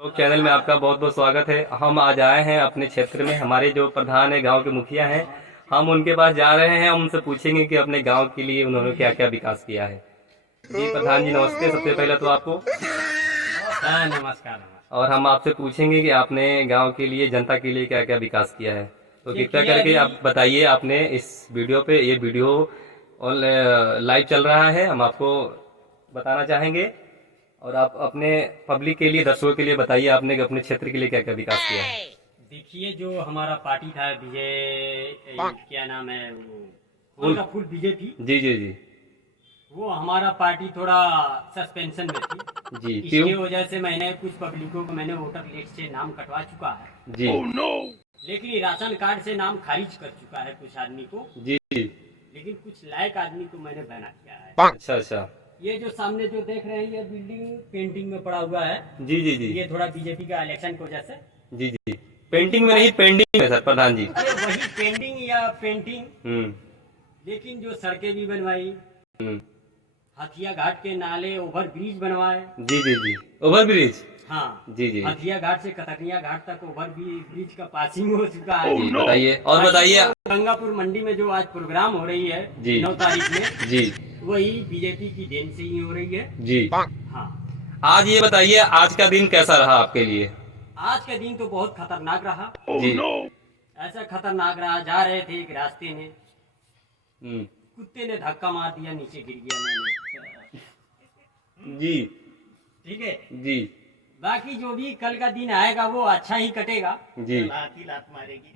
लोग चैनल में आपका बहुत बहुत स्वागत है। हम आज आए हैं अपने क्षेत्र में, हमारे जो प्रधान है, गांव के मुखिया हैं, हम उनके पास जा रहे हैं। हम उनसे पूछेंगे कि अपने गांव के लिए उन्होंने क्या क्या विकास किया है। जी प्रधान जी नमस्ते। सबसे पहले तो आपको नमस्कार। और हम आपसे पूछेंगे कि आपने गांव के लिए, जनता के लिए क्या क्या विकास किया है। तो कृपया करके आप बताइए। आपने इस वीडियो पे, ये वीडियो लाइव चल रहा है, हम आपको बताना चाहेंगे और आप अपने पब्लिक के लिए, दर्शकों के लिए बताइए आपने अपने क्षेत्र के लिए क्या क्या विकास किया है। देखिए, जो हमारा पार्टी था विजय, क्या नाम है वो, फुल बीजेपी। जी जी जी। वो हमारा पार्टी थोड़ा सस्पेंशन में थी जी, इसकी क्यों? वजह से मैंने कुछ पब्लिकों को मैंने वोटर लिस्ट से नाम कटवा चुका है जी। लेकिन ये राशन कार्ड से नाम खारिज कर चुका है कुछ आदमी को। जी जी। लेकिन कुछ लायक आदमी को मैंने बना किया है। अच्छा अच्छा। ये जो सामने जो देख रहे हैं, ये बिल्डिंग पेंटिंग में पड़ा हुआ है। जी जी जी। ये थोड़ा बीजेपी का इलेक्शन की वजह से। जी जी। पेंटिंग में नहीं, पेंडिंग में सर प्रधान जी। ये वही पेंटिंग या पेंटिंग। लेकिन जो सड़कें भी बनवाई, हथिया घाट के नाले, ओवर ब्रिज बनवाए। जी जी जी। Over bridge. हाँ जी जी। हथिया घाट से कतरनिया घाट तक ओवर ब्रिज का पासिंग हो चुका है। जी बताइए और बताइए। गंगापुर मंडी में जो आज प्रोग्राम हो रही है जी 9 तारीख में, जी, वही बीजेपी की देन से ही हो रही है। जी हाँ। आज ये बताइए, आज का दिन कैसा रहा आपके लिए? आज का दिन तो बहुत खतरनाक रहा। जी। ऐसा खतरनाक रहा, जा रहे थे एक रास्ते में, कुत्ते ने धक्का मार दिया, नीचे गिर गया मैंने। जी ठीक है जी। बाकी जो भी कल का दिन आएगा वो अच्छा ही कटेगा। जी। हाथी लात मारेगी।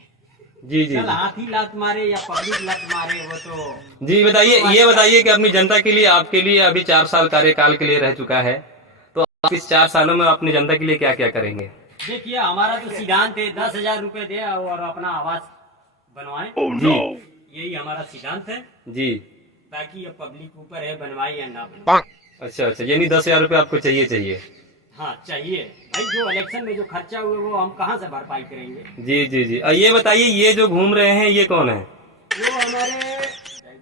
जी जी। कल हाथी लात मारे या पब्लिक लात मारे, वो तो। जी बताइए, ये बताइए कि अपनी जनता के लिए, आपके लिए अभी 4 साल कार्यकाल के लिए रह चुका है, तो आप इस 4 सालों में अपनी जनता के लिए क्या क्या करेंगे? देखिए, हमारा तो सिद्धांत है 10,000 रुपए दे और अपना आवास बनवाए। जी यही हमारा सिद्धांत है। जी। बाकी अब पब्लिक ऊपर है, बनवाए या ना बनवाए। अच्छा अच्छा, यानी 10,000 रुपये आपको चाहिए? हाँ चाहिए भाई। जो इलेक्शन में जो खर्चा हुआ वो हम कहाँ से भरपाई करेंगे। जी जी जी। और ये बताइए, ये जो घूम रहे हैं ये कौन है? वो हमारे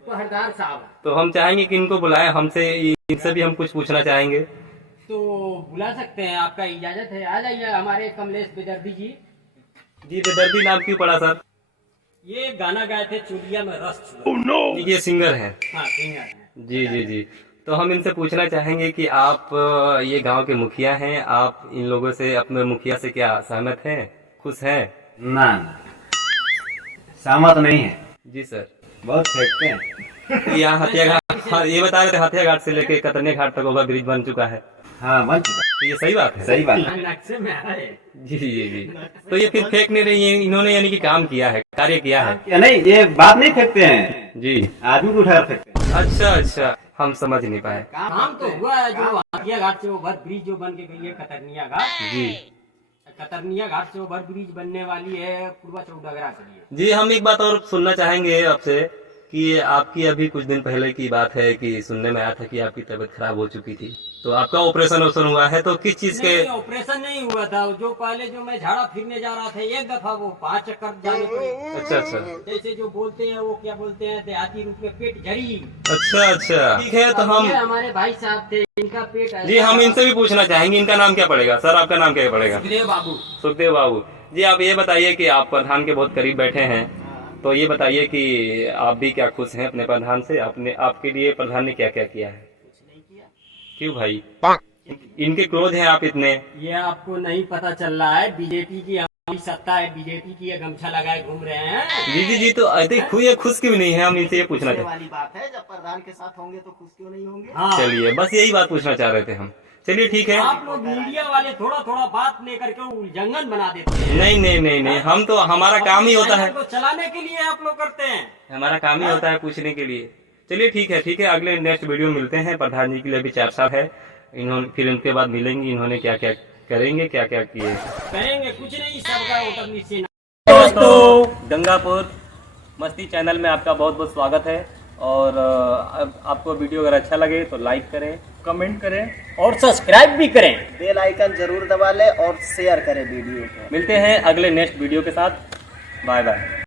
पहरदार साहब है। तो हम चाहेंगे कि इनको बुलाएं, हमसे, इनसे भी हम कुछ पूछना चाहेंगे। तो बुला सकते हैं, आपका इजाजत है, आ जाइए हमारे कमलेश बेदर्दी जी। जी बेदर्दी नाम क्यों पड़ा सर? ये गाना गाए थे चुलिया में रस। ये सिंगर है। हाँ सिंगर है। जी जी जी। तो हम इनसे पूछना चाहेंगे कि आप ये गांव के मुखिया हैं, आप इन लोगों से, अपने मुखिया से क्या सहमत हैं, खुश हैं? ना सहमत नहीं है जी सर। बहुत फेंकते हैं। तो यहाँ हथियाघाट, हाँ, ये बता रहे थे हथियाघाट से लेके कतरनी घाट तक ओवर ब्रिज बन चुका है। हाँ बन चुका। तो ये सही बात है? सही बात है। नक्शे में आए। जी जी जी। तो ये फिर फेंक नहीं रही है, इन्होंने यानी कि काम किया है, कार्य किया है। या नहीं, ये बात नहीं फेंकते हैं, जी। आदमी को उठाकर फेंकते हैं। अच्छा अच्छा, हम समझ नहीं पाए। काम तो हुआ है। जो हथिया घाट से ओवर ब्रिज जो बन के गई है कतरनिया घाट। जी। कतरनिया घाट से ओवर ब्रिज बनने वाली है पूर्वा चौडगरा के लिए। जी, हम एक बात और सुनना चाहेंगे आपसे कि आपकी अभी कुछ दिन पहले की बात है कि सुनने में आया था कि आपकी तबीयत खराब हो चुकी थी, तो आपका ऑपरेशन हुआ है, तो किस चीज के? नहीं, ऑपरेशन नहीं हुआ था। जो पहले जो मैं झाड़ा फिरने जा रहा था, एक दफा वो 5 चक्कर जाने पड़े। अच्छा अच्छा। जैसे जो बोलते हैं, वो क्या बोलते हैं, देहाती रूप में पेट झड़ी। अच्छा अच्छा, ठीक है। तो हम, ये हमारे भाई साहब थे, इनका पेट ऐसा जी हम इनसे भी पूछना चाहेंगे, इनका नाम क्या पड़ेगा सर? आपका नाम क्या पड़ेगा? सुखदेव बाबू। सुखदेव बाबू जी। आप ये बताइए कि आप प्रधान के बहुत करीब बैठे हैं, तो ये बताइए कि आप भी क्या खुश हैं अपने प्रधान से? आपने, आपके लिए प्रधान ने क्या क्या किया है? कुछ नहीं किया। क्यों भाई? इनके क्रोध हैं आप इतने? ये आपको नहीं पता चल रहा है, बीजेपी की हमारी सत्ता है, बीजेपी की ये गमछा लगाए घूम रहे हैं। जी जी जी। तो ये खुश क्यों नहीं है? हम इनसे ये पूछना चाहते वाली बात है, जब प्रधान के साथ होंगे तो खुश क्यों नहीं होंगे। हाँ। चलिए, बस यही बात पूछना चाह रहे थे हम। चलिए ठीक है। आप लोग मीडिया वाले थोड़ा थोड़ा बात लेकर के उलझंगन बना देते हैं। नहीं नहीं नहीं नहीं, हम तो, हमारा काम ही होता है, तो चलाने के लिए आप लोग करते हैं। हमारा काम ही होता है पूछने के लिए। चलिए ठीक है, ठीक है। अगले नेक्स्ट वीडियो मिलते हैं। प्रधान जी के लिए अभी 4 साल है, इन्होंने, फिर इनके बाद मिलेंगे, इन्होंने क्या क्या करेंगे, क्या क्या किए करेंगे। कुछ नहीं, सबका वोटर निश्चय। दोस्तों, गंगापुर मस्ती चैनल में आपका बहुत बहुत स्वागत है। और आपको वीडियो अगर अच्छा लगे तो लाइक करें, कमेंट करें और सब्सक्राइब भी करें। बेल आइकन जरूर दबा ले और शेयर करें वीडियो को। मिलते हैं अगले नेक्स्ट वीडियो के साथ। Bye bye.